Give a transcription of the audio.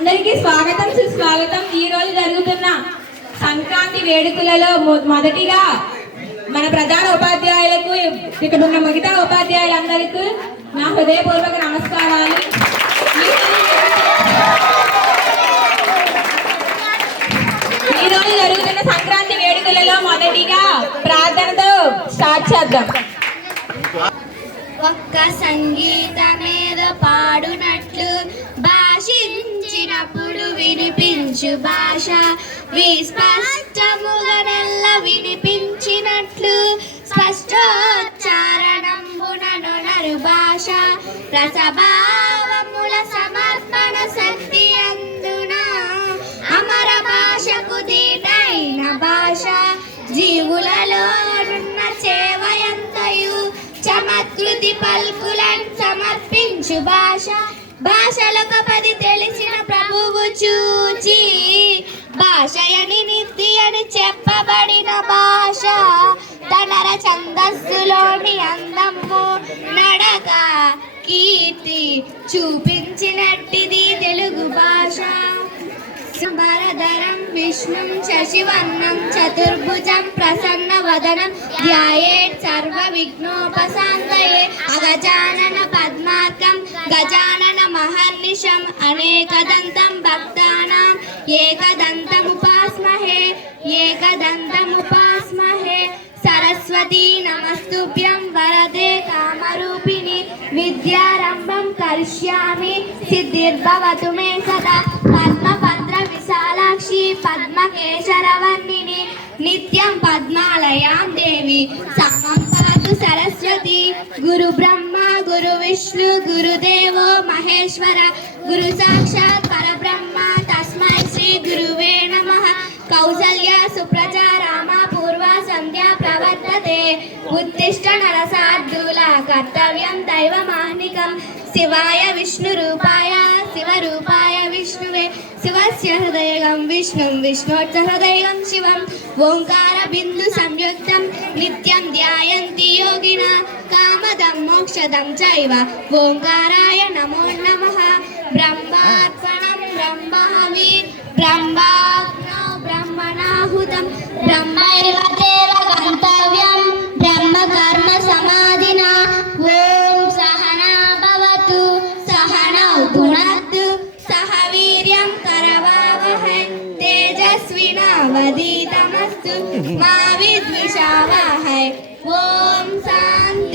అందరికీ స్వాగతం సుస్వాగతం. ఈ రోజు జరుగుతున్న సంక్రాంతి వేడుకలలో మొదటిగా మన ప్రధాన ఉపాధ్యాయులకు, ఇక్కడ ఉన్న మిగతా ఉపాధ్యాయులందరికీ నా హృదయపూర్వక నమస్కారాలు. ఈ రోజు జరుగుతున్న సంక్రాంతి వేడుకలలో మొదటిగా ప్రార్థనతో స్టార్ట్ చేద్దాం. ఒక్క సంగీతమేదో పాడునట్లు భాషించినప్పుడు వినిపించు భాష, విస్పష్టముగా నెల్ల వినిపించినట్లు స్పష్టోచ్చారణంబునను భాష, రసభావముల సమర్పణ శక్తి అందున అమర భాషకు దీటైన భాష, జీవులలోనున్న చేవయంతయు చమత్కృతి పల్కులను సమర్పించు భాష, భాషలకు పది తెలిసిన ప్రభువు చూచి భాషయని నిధి అని చెప్పబడిన భాష, తనర ఛందస్సులోని అందము నడక కీర్తి చూపించినట్టిది తెలుగు భాష. వరదరం విష్ణుం శశివర్ణం చతుర్భుజం ప్రసన్నవదనం ధ్యాయేత్ సర్వ విఘ్నోపశాంతయే అగజానన పద్మార్కం గజానన మహర్నిశం అనేకదంతం భక్తానాం ఏకదంతముపాస్మహే ఏకదంతముపాస్మహే. సరస్వతీ నమస్తుభ్యం వరదే కామరూపిణి విద్యారంభం కరిష్యామి సిద్ధిర్భవతు మే సదా. పద్మపత్ర విశాలాక్షి పద్మకేశరవర్ణిని నిత్యం పద్మాలయాం దేవి సమం భవతు సరస్వతి. గురు బ్రహ్మ గురు విష్ణు గురుదేవో మహేశ్వర గురు సాక్షాత్ పరబ్రహ్మ తస్మై శ్రీ గురువే నమః. కౌసల్య సుప్రజా రామ పూర్వ సంధ్యా ప్రవర్తతే ఉత్తిష్ట నరసార్దూల కర్తవ్యం దైవమాహ్నికం. శివాయ విష్ణురూపాయ శివరూపాయ విష్ణువే శివస్య హృదయం విష్ణుం విష్ణోర్ధ హృదయం శివం. ఓంకార బిందు సంయుక్తం నిత్యం ధ్యాయంతి యోగిన కామదం మోక్షదం చైవ ఓంకారాయ నమో నమః. బ్రహ్మార్పణం బ్రహ్మహవి బ్రహ్మాగ్నౌ బ్రహ్మణాహుతం బ్రహ్మైవ దేవ గంతవ్యం బ్రహ్మ కర్మ సమాధినా. ఓం సహనా భవతు సహనౌ భునక్తు సహ వీర్యం కరవావహై తేజస్వినావధీతమస్తు మా విద్విషావహై. ఓం శాంతి.